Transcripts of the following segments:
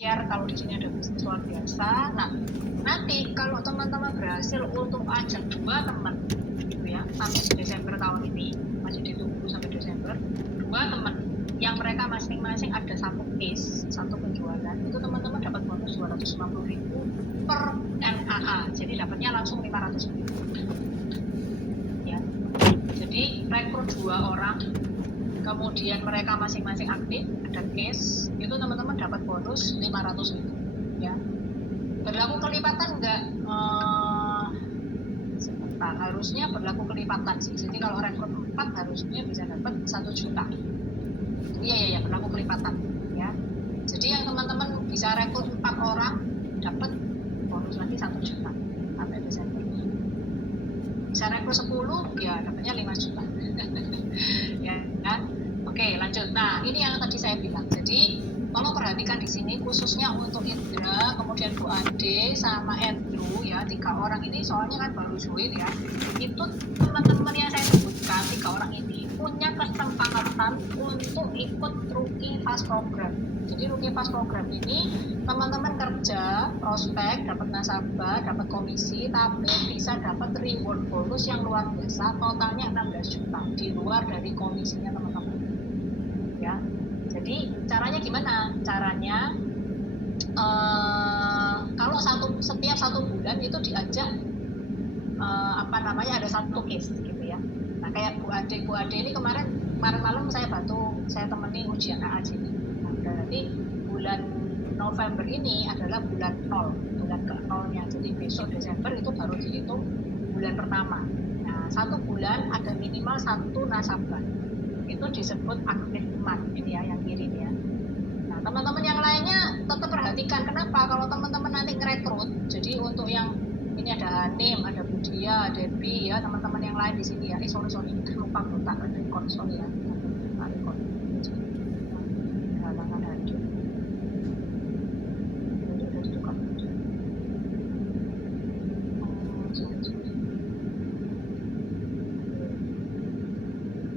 share kalau di sini ada bisnis luar biasa. Nah, nanti kalau teman-teman berhasil untuk ajak 2 teman gitu ya, sampai Desember tahun ini, masih ditunggu sampai Desember, 2 teman yang mereka masing-masing ada 1 case, 1 penjualan, itu teman-teman dapat bonus 250.000 per NAA, jadi dapatnya langsung 500.000 ya. Jadi rekrut 2 orang, kemudian mereka masing-masing aktif, ada case, itu teman-teman dapat bonus 500.000 ya. Berlaku kelipatan enggak? Sebentar, harusnya berlaku kelipatan sih. Jadi kalau rekrut 4 harusnya bisa dapat 1 juta. Iya, berlaku kelipatan ya. Jadi yang teman-teman bisa rekrut 4 orang dapat bonus lagi 1 juta sampai Desember. Bisa rekrut 10 ya dapatnya 5 juta. Ya kan? Oke, lanjut. Nah, ini yang tadi saya bilang. Jadi tolong perhatikan di sini khususnya untuk Indra, kemudian Bu Ade sama Andrew ya, 3 orang ini soalnya kan baru join ya. Itu teman-teman yang saya sebutkan 3 orang ini punya kesempatan untuk ikut Rookie Fast Program. Jadi Rookie Fast Program ini teman-teman kerja, prospek, dapat nasabah, dapat komisi, tapi bisa dapat reward bonus yang luar biasa, totalnya 16 juta di luar dari komisinya teman-teman. Ya. Jadi caranya gimana? Caranya kalau setiap 1 bulan itu diajak ada 1 case gitu ya. Nah kayak Bu Ade ini kemarin malam saya temani ujian AAJ ini. Nah, berarti bulan November ini adalah bulan ke-0-nya. Jadi besok Desember itu baru dihitung bulan pertama. Nah 1 bulan ada minimal 1 nasabah. Itu disebut aktif month ini ya, yang kiri ya. Nah teman-teman yang lainnya tetap perhatikan. Kenapa? Kalau teman-teman nanti ngerekrut, jadi untuk yang ini ada Hanim, ada Budia, Debbie ya, teman-teman yang lain di sini ya. Sorry, lupa tak record, sorry ya. Record. Halangan hadir.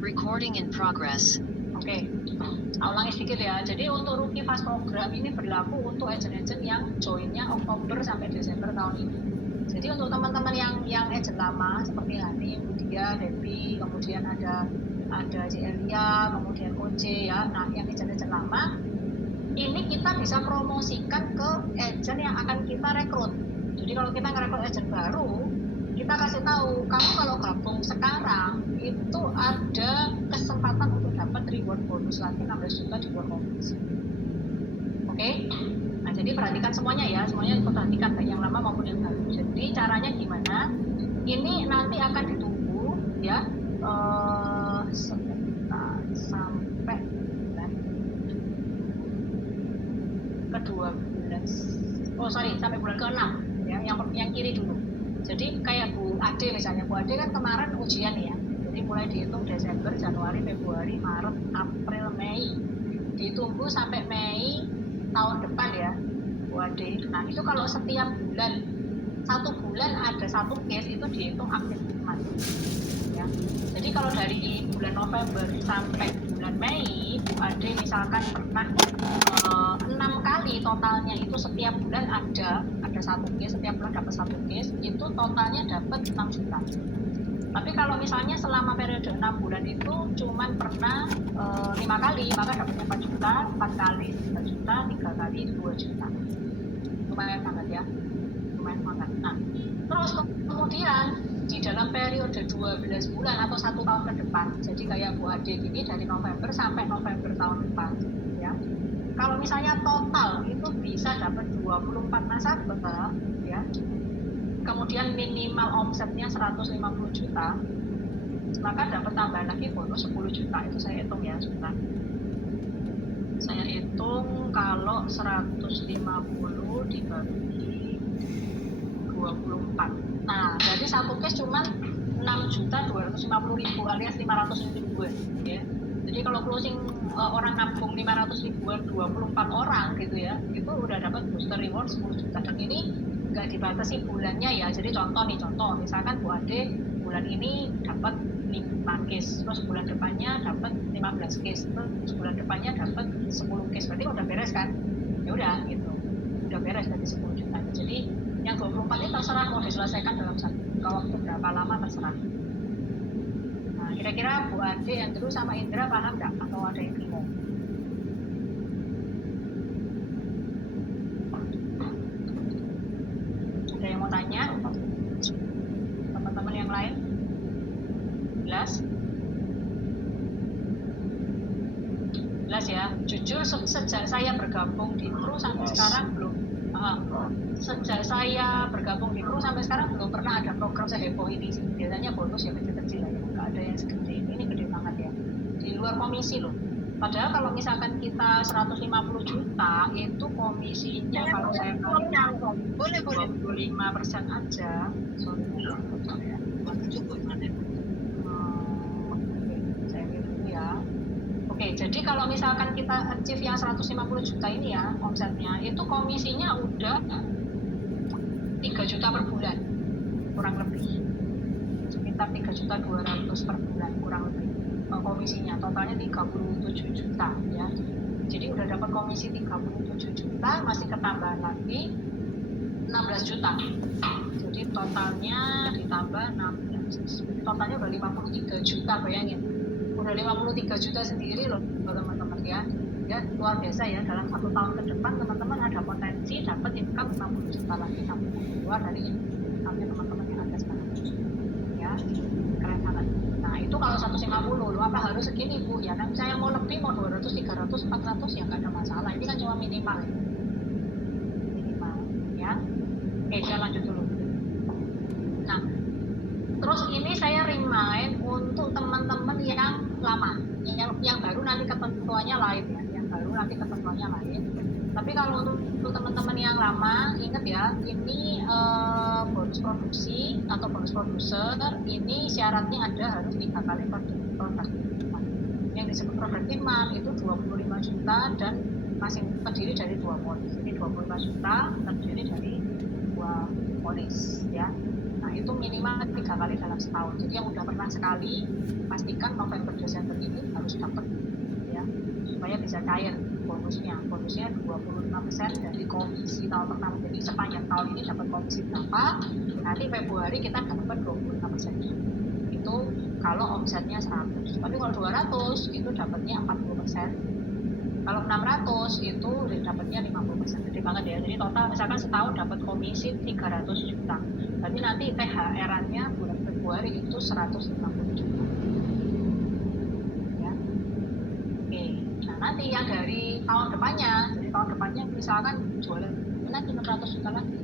Recording in progress. Oke, ulangi sedikit ya. Jadi untuk Rookie Fast Program ini berlaku untuk agent-agent yang joinnya Oktober sampai Desember tahun ini. Jadi untuk teman-teman yang agent lama seperti Hani, Budia, Debbie, kemudian ada Celia, kemudian Koje ya. Nah, yang agent-agent lama ini kita bisa promosikan ke agent yang akan kita rekrut. Jadi kalau kita ngerekrut agent baru, kita kasih tahu, kamu kalau gabung sekarang itu ada kesempatan untuk dapat reward bonus lagi 16 juta di luar komisi. Oke? Nah, jadi perhatikan semuanya ya, semuanya perhatikan baik yang lama maupun yang baru. Jadi caranya gimana? Ini nanti akan ditunggu ya sebentar sampai bulan ke-12. Sampai bulan ke-6 ya, yang kiri dulu. Jadi kayak Bu Ade misalnya, Bu Ade kan kemarin ujian ya. Jadi mulai dihitung Desember, Januari, Februari, Maret, April, Mei. Ditunggu sampai Mei tahun depan ya, Bu Ade. Nah itu kalau setiap bulan, 1 bulan ada 1 case itu dihitung aktif month. Ya. Jadi kalau dari bulan November sampai bulan Mei, Bu Ade misalkan pernah 6 kali totalnya itu setiap bulan ada 1 case, setiap bulan dapat 1 case, itu totalnya dapat 6 juta. Tapi kalau misalnya selama periode 6 bulan itu cuman pernah 5 kali, maka dapatnya 4 juta, 4 kali 3 juta, 3 kali 2 juta. Lumayan banget ya. Nah, terus kemudian di dalam periode 12 bulan atau 1 tahun ke depan, jadi kayak Bu Ade ini dari November sampai November tahun depan ya. Kalau misalnya total itu bisa dapat 24 nasabah ya. Kemudian minimal omsetnya 150 juta, maka dapat tambahan lagi bonus 10 juta. Itu saya hitung ya, sebentar. Saya hitung kalau 150 dibagi 24. Nah, jadi 1 case cuma 6.250.000 alias 500 ribuan ya. Jadi kalau closing orang nabung 500 ribuan 24 orang gitu ya, itu udah dapat booster reward 10 juta. Dan ini nggak dibatasi bulannya ya. Jadi contoh misalkan Bu Ade bulan ini dapat 5 case, terus bulan depannya dapat 15 case, terus bulan depannya dapat 10 case, berarti udah beres kan? Ya udah gitu. dari 10 juta. Jadi yang 24 ini terserah mau diselesaikan dalam jangka waktu berapa lama, terserah. Nah, kira-kira Bu Ade, Andrew sama Indra paham nggak atau ada yang bingung? Ada yang mau tanya? Teman-teman yang lain? Jelas? Jelas ya. Jujur sejak saya bergabung di Kru sampai sekarang belum. Sejak saya bergabung di Kru sampai sekarang belum pernah ada program seheboh ini sih. Biasanya bonus ya kecil-kecil ya, nggak ada yang segede ini gede banget ya. Di luar komisi loh. Padahal kalau misalkan kita 150 juta itu komisinya kalau saya kali boleh 25% aja. Sorry ya. Saya lihat dulu ya. Oke, jadi kalau misalkan kita achieve yang 150 juta ini ya omsetnya, itu komisinya udah 3 juta per bulan kurang lebih, sekitar 3.200.000 per bulan kurang lebih komisinya, totalnya 37 juta ya. Jadi udah dapat komisi 37 juta, masih ketambahan lagi 16 juta. Jadi totalnya ditambah 16, jadi totalnya udah 53 juta, bayangin. Udah 53 juta sendiri loh teman-teman ya. Ya luar biasa ya, dalam 1 tahun ke depan teman-teman ada potensi dapat income 60 juta lagi sampai keluar dari income teman-teman yang ada sekarang ya, keren banget. Nah itu kalau 150 loh, apa harus segini Bu? Ya kan saya mau lebih, mau 200, 300, 400 ya nggak ada masalah, ini kan cuma minimal ya. Minimal ya. Oke, saya lanjut dulu. Nah terus ini saya remind untuk teman-teman yang lama, yang baru nanti ketentuannya lain ya, yang baru nanti ketentuannya lain. Tapi kalau untuk teman-teman yang lama, ingat ya, ini bonus produksi atau bonus produser, ini syaratnya ada harus 3 kali productive month. Yang disebut productive month itu 25 juta dan masih terdiri dari 2 polis. Jadi 25 juta terdiri dari 2 polis ya. Nah itu minimal 3 kali dalam setahun. Jadi yang udah pernah sekali, pastikan November Desember ini harus dapat ya, supaya bisa cair bonusnya. Bonusnya 25% dari komisi tahun pertama. Jadi sepanjang tahun ini dapat komisi berapa, nanti Februari kita dapat 25%. Itu kalau omsetnya 100. Tapi kalau 200 itu dapatnya 40%. Kalau 600 itu dapatnya 50%. Gede banget ya. Jadi total misalkan setahun dapat komisi 300 juta. Tapi nanti THR-nya bulan Februari itu 150 juta. Ya. Oke. Nah, nanti yang dari tahun depannya, misalkan jualan lagi 600 juta lagi.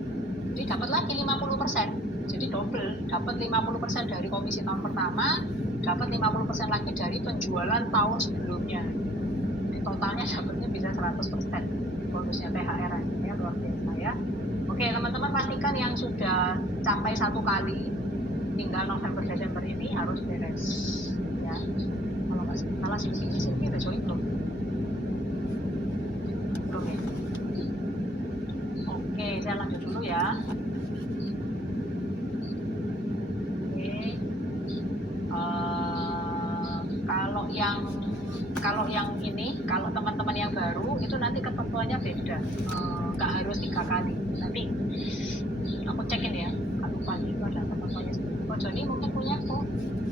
Jadi dapat lagi 50%. Jadi double, dapat 50% dari komisi tahun pertama, dapat 50% lagi dari penjualan tahun sebelumnya. Totalnya dapatnya bisa 100% bonusnya THR ya, luar biasa ya. Oke teman-teman, pastikan yang sudah capai 1 kali tinggal November Desember ini harus beres ya. Kalau nggak salah sini udah join belum ya. Oke, saya lanjut dulu ya. Oke, kalau yang ini, kalau teman-teman yang baru itu nanti ketentuannya beda, nggak harus 3 kali. Nanti aku cekin ya, kalau pagi itu ada ketentuannya sendiri. Kok Joni mungkin punya tuh.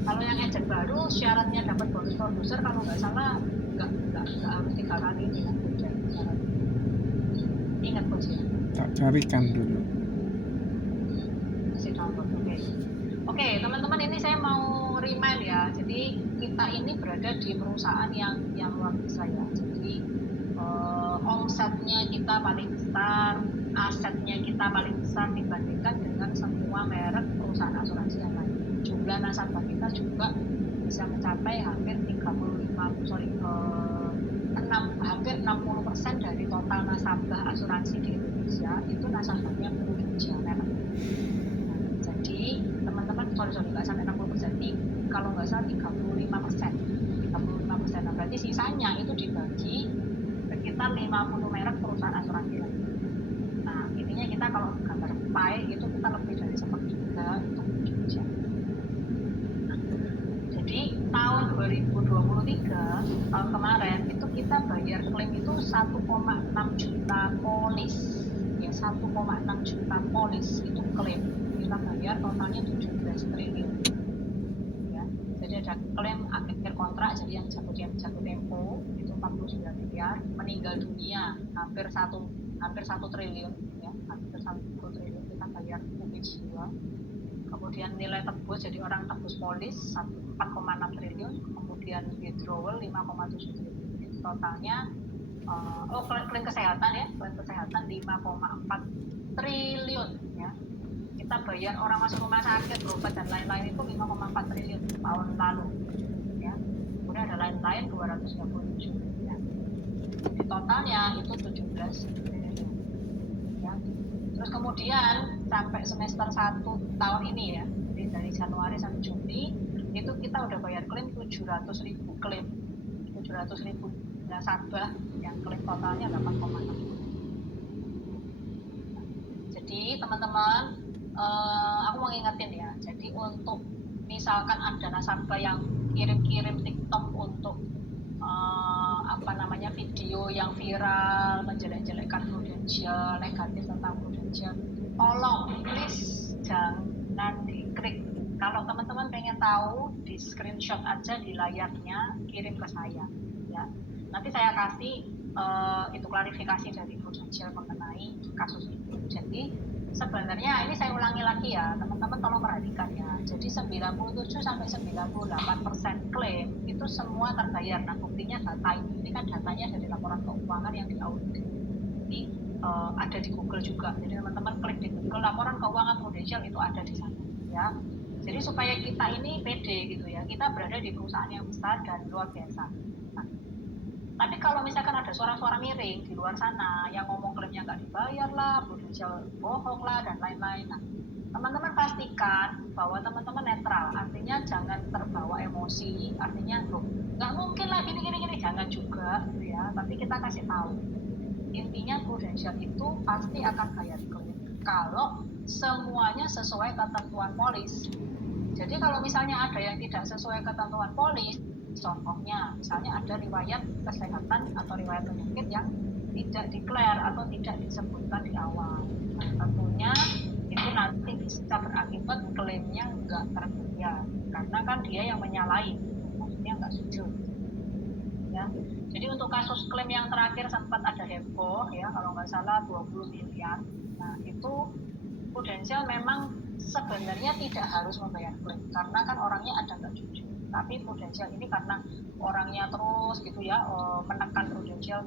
Kalau yang agent baru syaratnya dapat bonus produser, kalau nggak salah nggak harus 3 kali ini kan beda syaratnya. Ingat Coach ya. Tak carikan dulu. Masih download, oke teman-teman, ini saya mau remind ya. Jadi kita ini berada di perusahaan yang luar biasa ya. Jadi omsetnya kita paling besar, asetnya kita paling besar dibandingkan dengan semua merek perusahaan asuransi yang lain. Jumlah nasabah kita juga bisa mencapai hampir 60% dari total nasabah asuransi di Indonesia itu nasabahnya Indonesia merek. Jadi teman-teman, sorry nggak sampai 60%, kalau nggak salah 35%. Nah berarti sisanya itu dibagi sekitar 50 merek perusahaan asuransi lagi. Nah intinya kita kalau gambar pie itu kita lebih dari 1/3 untuk Indonesia. Nah, jadi tahun 2023 tahun kemarin itu kita bayar klaim itu 1,6 juta polis ya, 1,6 1,6 juta polis itu klaim, kita bayar totalnya 17 triliun. Ya, jadi ada klaim akhir kontrak, jadi yang jatuh tempo itu 49 miliar, meninggal dunia hampir 1 triliun, ya, hampir 1 triliun kita bayar UPI jiwa. Kemudian nilai tebus, jadi orang tebus polis 4,6 triliun, kemudian withdrawal 5,7 triliun. Jadi totalnya klaim kesehatan ya, klaim kesehatan 5,4 triliun ya. Kita bayar orang masuk rumah sakit, berobat dan lain-lain itu 5,4 triliun tahun lalu ya. Kemudian ada lain-lain 237 ya. Jadi totalnya itu 17 triliun ya. Terus kemudian sampai semester 1 tahun ini ya, jadi dari Januari sampai Juni itu kita udah bayar klaim 700.000 klaim, 700.000 nasabah yang klaim totalnya 8,6. Jadi teman-teman, aku mau ngingetin ya, jadi untuk misalkan ada nasabah yang kirim-kirim TikTok untuk video yang viral menjelek-jelekkan Prudential, negatif tentang Prudential, tolong please jangan diklik. Kalau teman-teman pengen tahu, di screenshot aja di layarnya, kirim ke saya ya. Nanti saya kasih itu klarifikasi dari Prudential mengenai kasus itu. Jadi sebenarnya ini saya ulangi lagi ya, teman-teman tolong perhatikan ya. Jadi 97-98% klaim itu semua terbayar. Nah buktinya data ini kan datanya dari laporan keuangan yang diaudit. Ini ada di Google juga. Jadi teman-teman klik di Google laporan keuangan Prudential itu ada di sana ya. Jadi supaya kita ini pede gitu ya, kita berada di perusahaan yang besar dan luar biasa. Nah, tapi kalau misalkan ada suara-suara miring di luar sana yang ngomong klaimnya nggak dibayar lah, Prudential bohong lah dan lain-lain. Nah, teman-teman pastikan bahwa teman-teman netral, artinya jangan terbawa emosi, artinya loh nggak mungkin lah gini, jangan juga gitu ya. Tapi kita kasih tahu, intinya Prudential itu pasti akan bayar klaim kalau semuanya sesuai ketentuan polis. Jadi kalau misalnya ada yang tidak sesuai ketentuan polis, contohnya misalnya ada riwayat kesehatan atau riwayat penyakit yang tidak declare atau tidak disebutkan di awal, nah, tentunya itu nanti bisa berakibat klaimnya nggak terbayar karena kan dia yang menyalahi, maksudnya nggak jujur ya. Jadi untuk kasus klaim yang terakhir sempat ada heboh ya, kalau nggak salah 20 miliar. Nah itu Prudential memang sebenarnya tidak harus membayar klaim karena kan orangnya ada nggak jujur. Tapi Prudential ini karena orangnya terus gitu ya menekan Prudential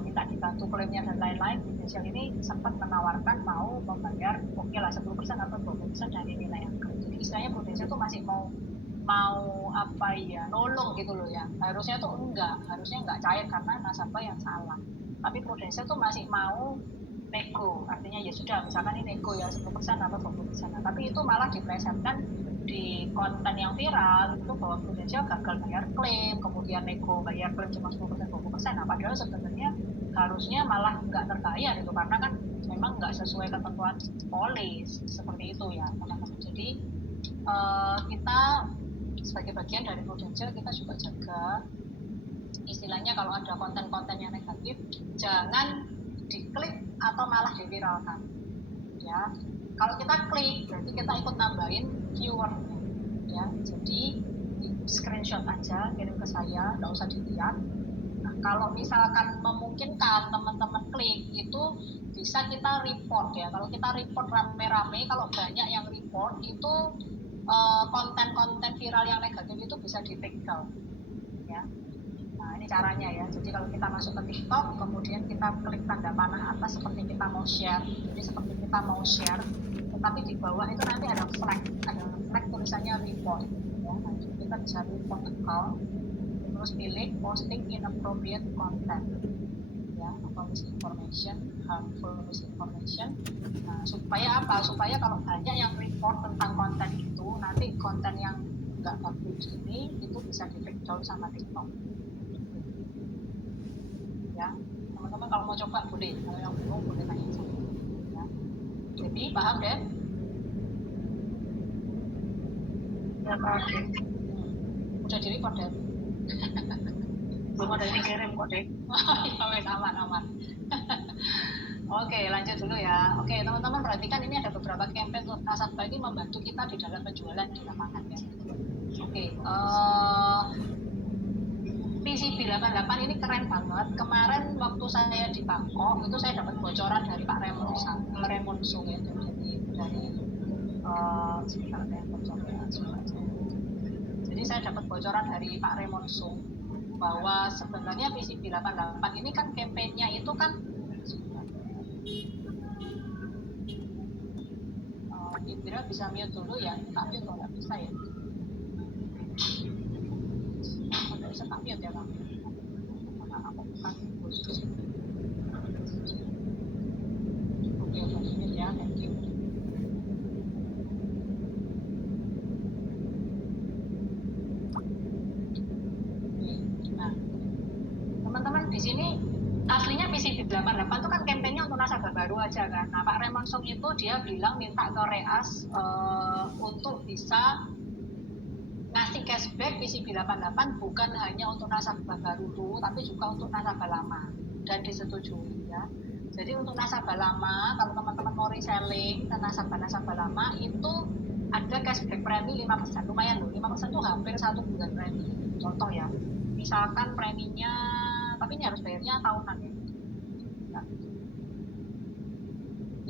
minta dibantu klaimnya dan lain-lain. Prudential ini sempat menawarkan mau membayar lah 10% atau 20% dari nilai yang klaim. Jadi istilahnya Prudential itu masih mau nolong gitu loh ya. Harusnya nggak cair karena nasabah yang salah. Tapi Prudential tuh masih mau nego, artinya ya sudah misalkan ini nego ya 10% atau 20%. Nah, tapi itu malah diplesetkan di konten yang viral itu bahwa Prudential gagal bayar klaim, kemudian nego bayar klaim cuma 10% 20%. Nah padahal sebenarnya harusnya malah nggak terbayar itu karena kan memang nggak sesuai ketentuan polis seperti itu ya teman-teman. Jadi kita sebagai bagian dari Prudential kita juga jaga istilahnya kalau ada konten-konten yang negatif jangan diklik atau malah diviralkan ya. Kalau kita klik berarti kita ikut nambahin viewernya ya. Jadi di screenshot aja kirim ke saya, nggak usah dilihat. Nah kalau misalkan memungkinkan teman-teman klik itu bisa kita report ya. Kalau kita report rame-rame, kalau banyak yang report itu konten-konten viral yang negatif itu bisa di take down ya. Nah ini caranya ya. Jadi kalau kita masuk ke TikTok kemudian kita klik tanda panah atas seperti kita mau share, jadi seperti kita mau share, tetapi di bawah itu nanti ada flag tulisannya report ya. Nah kita bisa report account, terus pilih posting inappropriate content ya, atau misinformation, harmful misinformation. Nah supaya apa? Supaya kalau banyak yang report tentang konten itu, nanti konten yang nggak bagus ini itu bisa di take down sama TikTok ya. Teman-teman kalau mau coba boleh, kalau yang belum boleh tanya saya ya. Jadi paham deh ya, paham. Udah di record deh. belum ada yang dikirim kok deh. Ya wes, aman. Oke, lanjut dulu ya. Oke, teman-teman perhatikan ini ada beberapa campaign untuk nasabah ini membantu kita di dalam penjualan di lapangan ya. Oke, PCB 88 ini keren banget. Kemarin waktu saya di Bangkok itu saya dapat bocoran dari Pak Raymond Sung ya, dari sebentar saya bocoran. Jadi saya dapat bocoran dari Pak Raymond Sung bahwa sebenarnya PCB 88 ini kan kampanyenya itu kan Indra bisa mute dulu ya, tak mute kalau nggak bisa ya. Nggak bisa tak mute ya Kang. Aku bukan khusus. Oke, mute ya, thank you. Nah, teman-teman di sini aslinya PCB 88 itu kan kampanyenya untuk nasabah baru aja kan. Nah, Pak Raymond Sung itu dia bilang minta ke Reas untuk bisa ngasih cashback PCB 88 bukan hanya untuk nasabah baru dulu, tapi juga untuk nasabah lama, dan disetujui ya. Jadi untuk nasabah lama, kalau teman-teman mau reselling ke nasabah lama itu ada cashback premi 5%, lumayan loh, 5% itu hampir 1 bulan premi. Contoh ya, misalkan preminya, tapi ini harus bayarnya tahunan ya.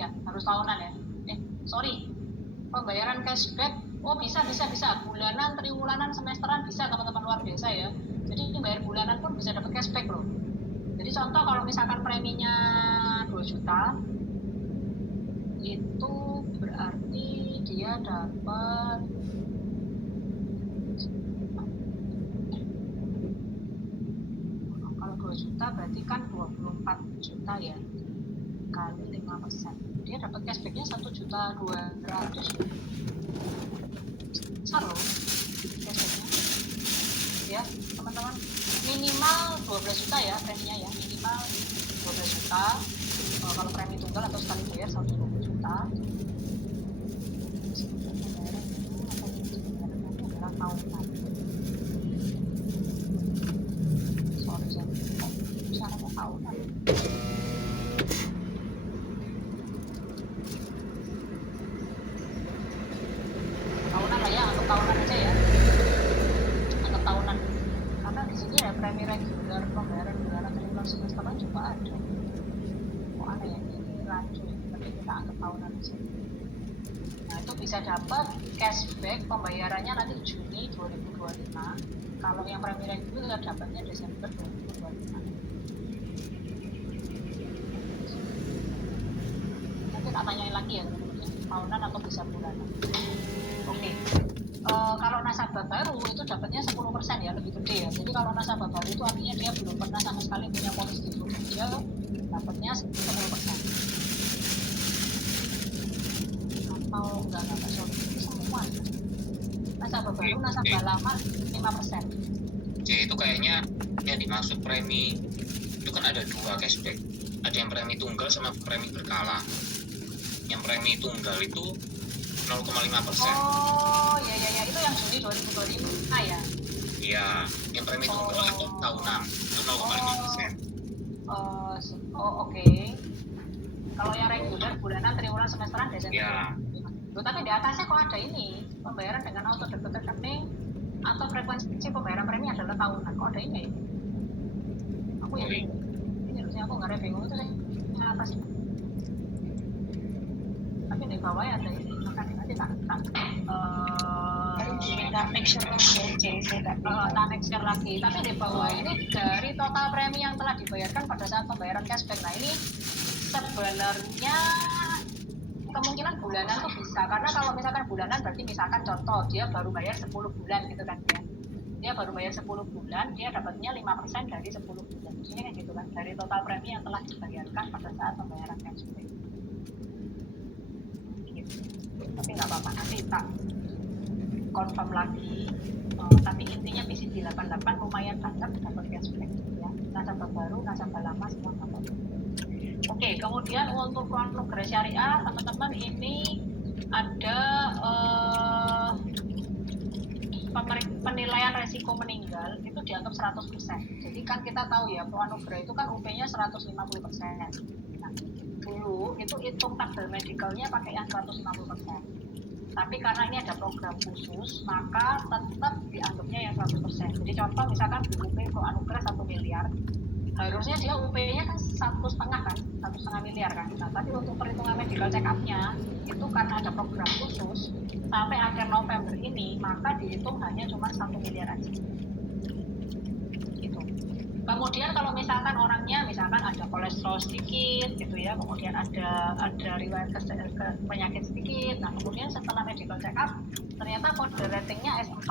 Ya, harus tahunan ya. Sorry, pembayaran cashback, oh bisa, bulanan, triwulanan, semesteran bisa teman-teman, luar biasa ya. Jadi bayar bulanan pun bisa dapat cashback loh. Jadi contoh kalau misalkan preminya 2 juta, itu berarti dia dapat kalau 2 juta berarti kan 24 juta ya, kali 5%. Dia dapat cashbacknya 1.200.000. Besar loh cashbacknya. Ya, teman-teman. Minimal 12 juta ya preminya ya, minimal 12 juta. Kalau premi tunggal atau sekali bayar 120 juta. Adalah tahunan. Sorry, bisa ada tahunan. Tahunan lah ya, anggap tahunan aja ya. Anggap tahunan. Karena di sini ya premi reguler, pembayaran bulanan, triwulan, semesteran juga ada. Kok aneh ya, ini rancu ya, tapi kita anggap tahunan aja. Nah, itu bisa dapat cashback pembayarannya nanti Juni 2025. Kalau yang premi reguler dapatnya Desember 2025. Nanti tak tanyain lagi ya teman-teman, tahunan atau bisa bulanan. Oke. Kalau nasabah baru itu dapatnya 10% ya, lebih gede ya. Jadi kalau nasabah baru itu artinya dia belum pernah sama sekali punya polis di Indonesia, dapatnya 10%. Atau enggak sorry, semua. Nasabah baru, nasabah lama 5%. Oke, itu kayaknya yang dimaksud premi itu kan ada 2 cashback. Ada yang premi tunggal sama premi berkala. Yang premi tunggal itu 0,5%. Oh, ya, itu yang Juni 2025 ya? Iya, yang premi tunggal atau tahunan itu 0,5%. Oke. Kalau yang reguler bulanan, triwulan, semesteran, Desember. Ya. Loh, tapi di atasnya kok ada ini pembayaran dengan auto debit rekening atau frekuensi pembayaran premi adalah tahunan. Kok ada ini? Aku ya bingung. Ini harusnya aku nggak bingung itu sih. Atas. Tapi di bawahnya ada ini. Nanti tak next year lagi. Tapi di bawah ini dari total premi yang telah dibayarkan pada saat pembayaran cashback. Nah ini sebenarnya kemungkinan bulanan tuh bisa, karena kalau misalkan bulanan berarti misalkan contoh dia baru bayar 10 bulan gitu kan ya. Dia baru bayar 10 bulan, dia dapatnya 5% dari 10 bulan. Ini kan gitu kan, dari total premi yang telah dibayarkan pada saat pembayaran cashback. Gitu. Tapi nggak apa-apa, nanti tak confirm lagi. Tapi intinya PCB 88 lumayan banyak dapat cashback ya. Nasabah baru, nasabah lama semua dapat. Oke, kemudian untuk Anugerah Syariah, teman-teman ini ada penilaian resiko meninggal itu dianggap 100%. Jadi kan kita tahu ya, Pro Anugerah itu kan UP-nya 150%. Nah, dulu itu hitung takdir medicalnya pakai yang 150%. Tapi karena ini ada program khusus, maka tetap dianggapnya yang 100%. Jadi contoh misalkan di UP Pro Anugerah 1 miliar, harusnya dia UP-nya kan 1,5 kan, 1,5 miliar kan. Nah, tapi untuk perhitungan medical check up-nya itu karena ada program khusus sampai akhir November ini, maka dihitung hanya cuma 1 miliar aja. Gitu. Kemudian kalau misalkan orangnya misalkan ada kolesterol sedikit gitu ya, kemudian ada riwayat penyakit sedikit, nah kemudian setelah medical check up ternyata kode ratingnya S4